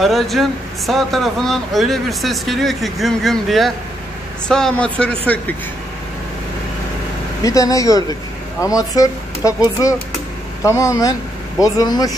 aracın sağ tarafından öyle bir ses geliyor ki güm güm diye. Sağ amatörü söktük. Bir de ne gördük? Amatör takozu tamamen bozulmuş.